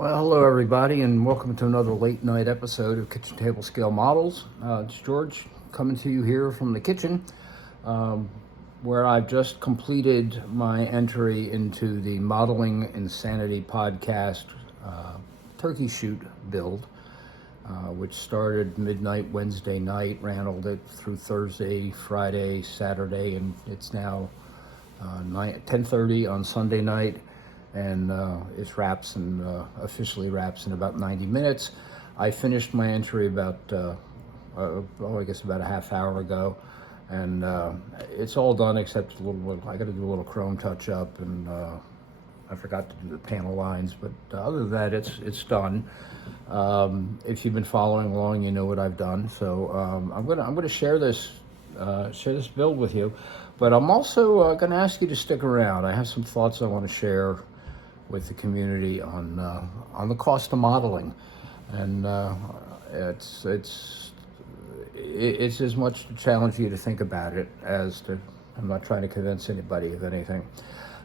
Well, hello everybody, and welcome to another late night episode of Kitchen Table Scale Models. It's George coming to you here from the kitchen, where I've just completed my entry into the Modeling Insanity podcast turkey shoot build, which started midnight Wednesday night, ran all day through Thursday, Friday, Saturday, and it's now 10:30 on Sunday night. And it wraps and officially wraps in about 90 minutes. I finished my entry about, I guess about a half hour ago, and it's all done except a little. I got to do a little chrome touch up, and I forgot to do the panel lines. But other than that, it's done. If you've been following along, you know what I've done. So I'm gonna share this build with you, but I'm also going to ask you to stick around. I have some thoughts I want to share with the community on the cost of modeling, and it's as much to challenge you to think about it as to. I'm not trying to convince anybody of anything.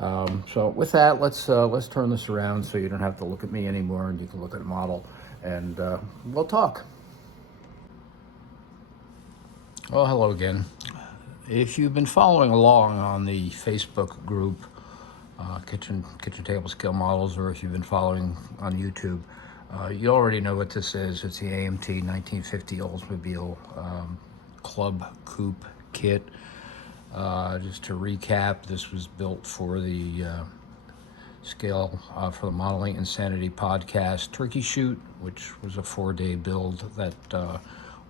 So with that, let's turn this around so you don't have to look at me anymore, and you can look at a model, and we'll talk. Well, hello again. If you've been following along on the Facebook group, kitchen table scale models, or if you've been following on YouTube, you already know what this is. It's the AMT 1950 Oldsmobile Club Coupe kit. Just to recap, this was built for the scale for the Modeling Insanity podcast turkey shoot, which was a 4-day build that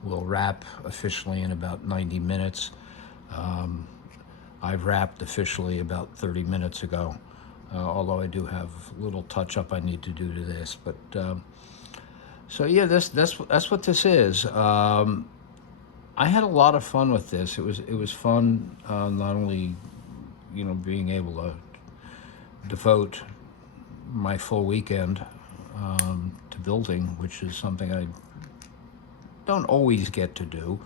will wrap officially in about 90 minutes. I've wrapped officially about 30 minutes ago, although I do have a little touch-up I need to do to this. But so yeah, that's what this is. I had a lot of fun with this. It was fun, not only being able to devote my full weekend to building, which is something I don't always get to do.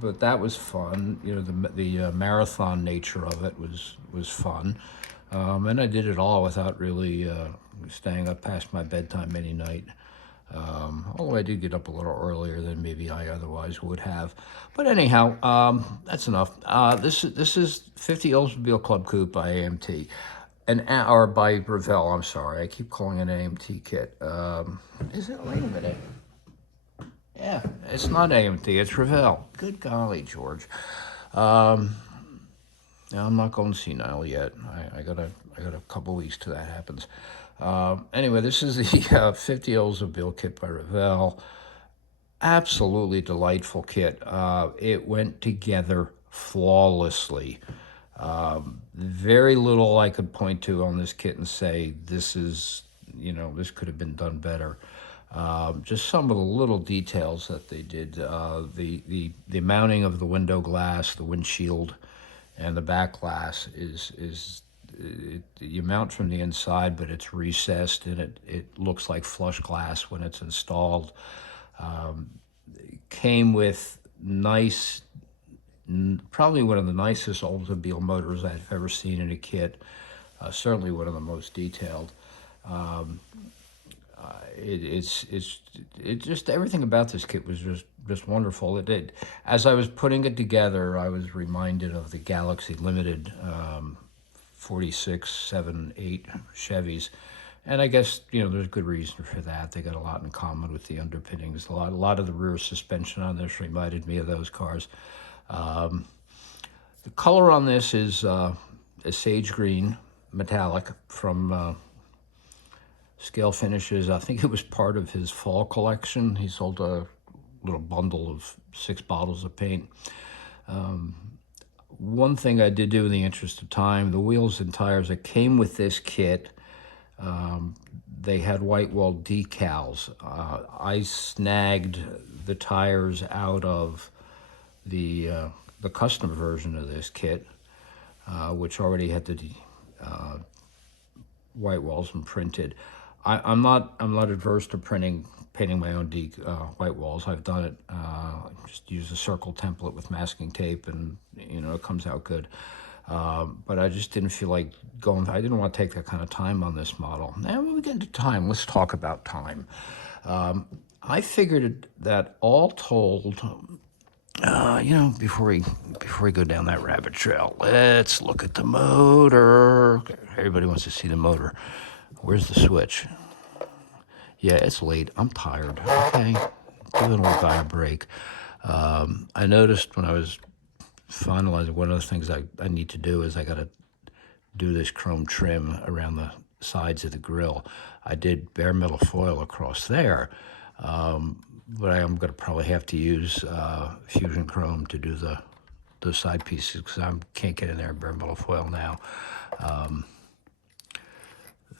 But that was fun. The marathon nature of it was fun, and I did it all without really staying up past my bedtime any night. Although I did get up a little earlier than maybe I otherwise would have. But anyhow, that's enough. This is 50 Oldsmobile Club Coupe by AMT, or by REVELL. I'm sorry, I keep calling it an AMT kit. Is it? Wait a minute. Yeah, it's not AMT, it's REVELL. Good golly, George. I'm not going senile yet. I got a couple weeks till that happens. Anyway, this is the 50 Oldsmobile kit by REVELL. Absolutely delightful kit. It went together flawlessly. Very little I could point to on this kit and say this this could have been done better. Just some of the little details that they did. The mounting of the window glass, the windshield, and the back glass you mount from the inside, but it's recessed, and it looks like flush glass when it's installed. Came with nice, probably one of the nicest Oldsmobile motors I've ever seen in a kit. Certainly one of the most detailed. It's just everything about this kit was just wonderful. As I was putting it together, I was reminded of the Galaxy Limited 46, 7, 8 Chevys, and I guess there's good reason for that. They got a lot in common with the underpinnings. A lot of the rear suspension on this reminded me of those cars. The color on this is a sage green metallic from Scale Finishes. I think it was part of his fall collection. He sold a little bundle of 6 bottles of paint. One thing I did do in the interest of time, the wheels and tires that came with this kit, they had white wall decals. I snagged the tires out of the custom version of this kit, which already had the white walls and printed. I'm not adverse to painting my own white walls. I've done it. Just use a circle template with masking tape, and it comes out good. But I just didn't feel like going. I didn't want to take that kind of time on this model. Now, when we get into time, let's talk about time. I figured that all told, before we go down that rabbit trail, let's look at the motor. Everybody wants to see the motor. Where's the switch? Yeah, it's late. I'm tired. Okay, give an old guy a break. I noticed when I was finalizing, one of the things I need to do is I got to do this chrome trim around the sides of the grill. I did bare metal foil across there, but I'm going to probably have to use Fusion Chrome to do the side pieces because I can't get in there bare metal foil now.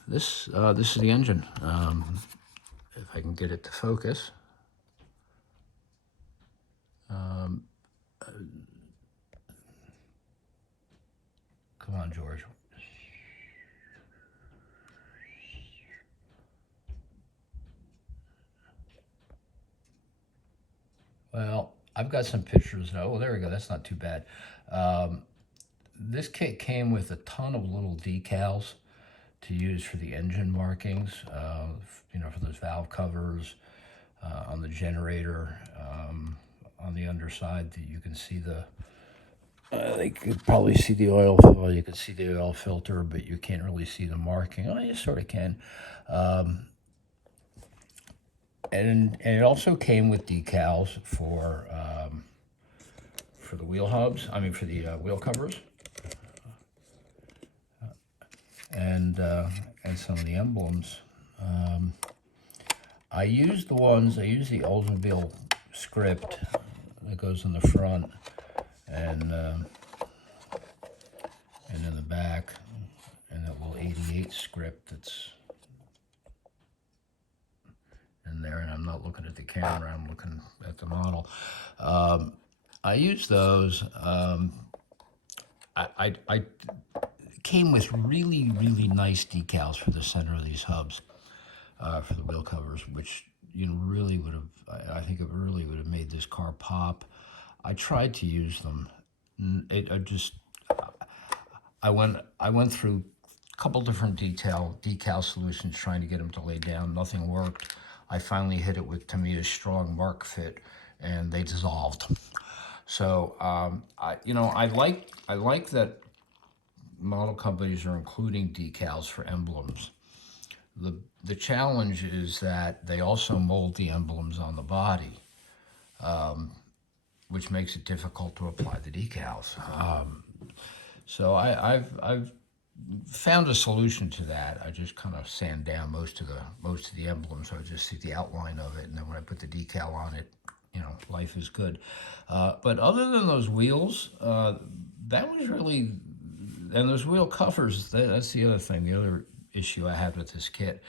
This is the engine. If I can get it to focus. Come on, George. Well, I've got some pictures. Oh, there we go. That's not too bad. This kit came with a ton of little decals to use for the engine markings, for those valve covers, on the generator, on the underside that you can see you could probably see the oil, well, you could see the oil filter, but you can't really see the marking. Oh, you sort of can. And it also came with decals for the wheel hubs. I mean, for the wheel covers, and some of the emblems. I use the Oldsmobile script that goes in the front, and in the back, and that little 88 script that's in there. And I'm not looking at the camera; I'm looking at the model. I use those. I came with really, really nice decals for the center of these hubs, for the wheel covers, which really would have. I think it really would have made this car pop. I tried to use them. I went through a couple different decal solutions trying to get them to lay down. Nothing worked. I finally hit it with Tamiya's Strong Mark Fit, and they dissolved. So I like that model companies are including decals for emblems. The challenge is that they also mold the emblems on the body, which makes it difficult to apply the decals. So I've found a solution to that. I just kind of sand down most of the emblems, so I just see the outline of it, and then when I put the decal on it, life is good. But other than those wheels, that was really, and those wheel covers, that's the other thing. The other issue I had with this kit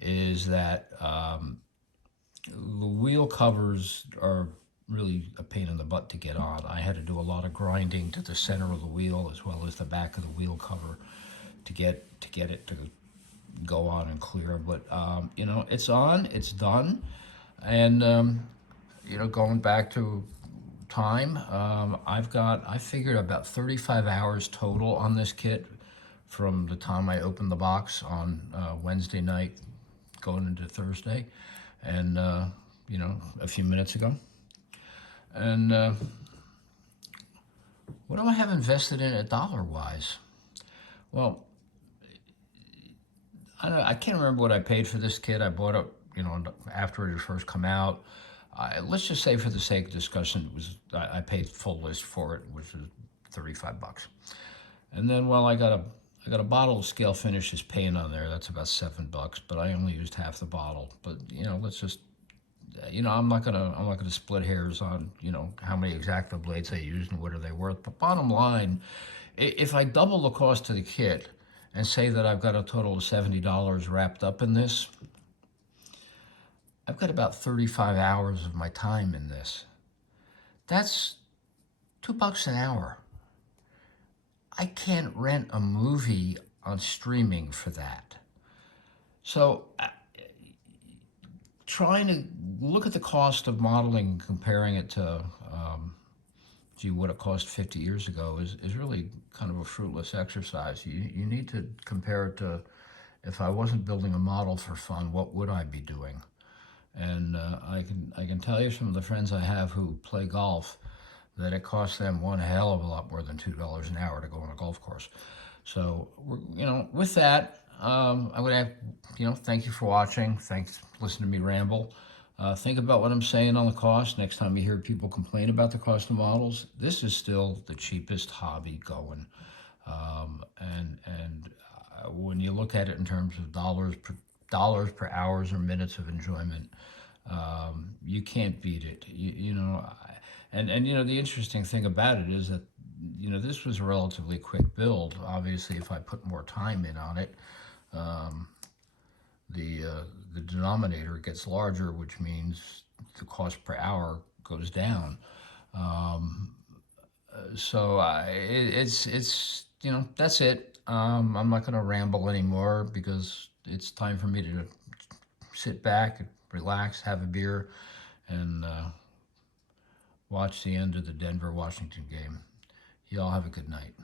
is that the wheel covers are really a pain in the butt to get on. I had to do a lot of grinding to the center of the wheel as well as the back of the wheel cover to get it to go on and clear. But it's on, it's done, and going back to time, I figured about 35 hours total on this kit from the time I opened the box on Wednesday night going into Thursday, and a few minutes ago. And what do I have invested in it dollar-wise? Well, I can't remember what I paid for this kit. I bought it, after it had first come out. Let's just say, for the sake of discussion, I paid full list for it, which was $35. And then, I got a bottle of Scale Finishes paint on there. That's about $7, but I only used half the bottle. But let's just, I'm not gonna split hairs on how many X-Acto blades I used and what are they worth. But bottom line, if I double the cost of the kit and say that I've got a total of $70 wrapped up in this, I've got about 35 hours of my time in this. That's $2 an hour. I can't rent a movie on streaming for that. So trying to look at the cost of modeling and comparing it to gee, what it cost 50 years ago is really kind of a fruitless exercise. You need to compare it to, if I wasn't building a model for fun, what would I be doing? And I can tell you some of the friends I have who play golf that it costs them one hell of a lot more than $2 an hour to go on a golf course. So with that, I would have, thank you for watching. Thanks for listening to me ramble. Think about what I'm saying on the cost. Next time you hear people complain about the cost of models, this is still the cheapest hobby going. And when you look at it in terms of dollars per hours or minutes of enjoyment, you can't beat it. And the interesting thing about it is that this was a relatively quick build. Obviously, if I put more time in on it, um, the denominator gets larger, which means the cost per hour goes down. Um, it's that's it. I'm not going to ramble anymore because it's time for me to sit back, relax, have a beer, and watch the end of the Denver Washington game. Y'all have a good night.